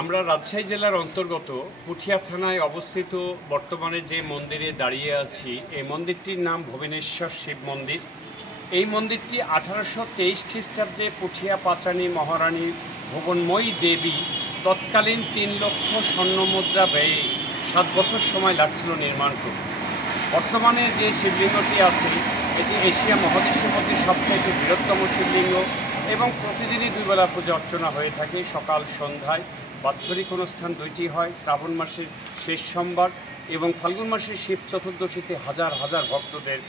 আমরা রাজশাহী জেলার অন্তর্গত পুঠিয়া থানায় অবস্থিত বর্তমানে যে মন্দিরে দাঁড়িয়ে আছি এই মন্দিরটির নাম ভুবনেশ্বর শিব মন্দির। এই মন্দিরটি 1823 খ্রিস্টাব্দে পুঠিয়া পাচানি মহারানী ভুবনময়ী দেবী তৎকালীন 3 লক্ষ স্বর্ণমুদ্রা ব্যয়ে 7 বছর সময় লাগছিল নির্মাণ করতে। বর্তমানে যে শিবলিঙ্গটি আছে এটি এশিয়া মহাদেশের মধ্যে সবচাইতে বৃহত্তম শিবলিঙ্গ এবং প্রতিদিনই 2 বেলা পূজা অর্চনা হয়ে থাকে। সকাল সন্ধ্যায় বাৎসরিক অনুষ্ঠান 2টি হয়, শ্রাবণ মাসের শেষ সোমবার এবং ফাল্গুন মাসের শিব চতুর্দশীতে হাজার হাজার ভক্তদের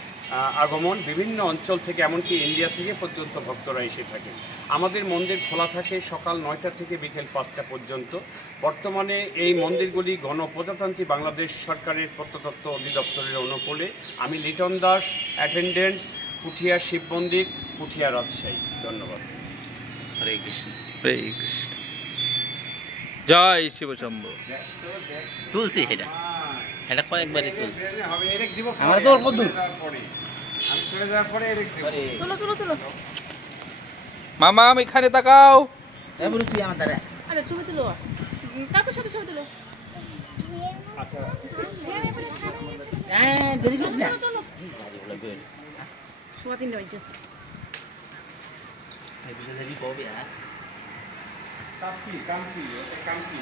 আগমন। বিভিন্ন অঞ্চল থেকে এমনকি ইন্ডিয়া থেকে পর্যন্ত ভক্তরা এসে থাকে। আমাদের মন্দির খোলা থাকে সকাল 9টা থেকে বিকেল 5টা পর্যন্ত। বর্তমানে এই মন্দিরগুলি গণপ্রজাতন্ত্রী বাংলাদেশ সরকারের প্রত্নতত্ত্ব অধিদপ্তরের অনুকূলে। আমি লিটন দাস, অ্যাটেন্ডেন্স, পুঠিয়া শিব মন্দির, পুঠিয়া রাজশাহী। ধন্যবাদ। হরে কৃষ্ণ। হরে কৃষ্ণ। জয় শিব শম্ভু। তুলসী এটা এটা কয়েকবারই তুলসী আমরা তো অল্প দূর মামা আমি এখানে তাকাও এবারে তুই আমার দ্বারা আরে ছবি তুলো কাকুর সাথে ছবি তুলো আচ্ছা হ্যাঁ দেরি করিস না গাড়িগুলো বের সোয়া 3টা বাজছে এই বিলে দেবি কবে কামকি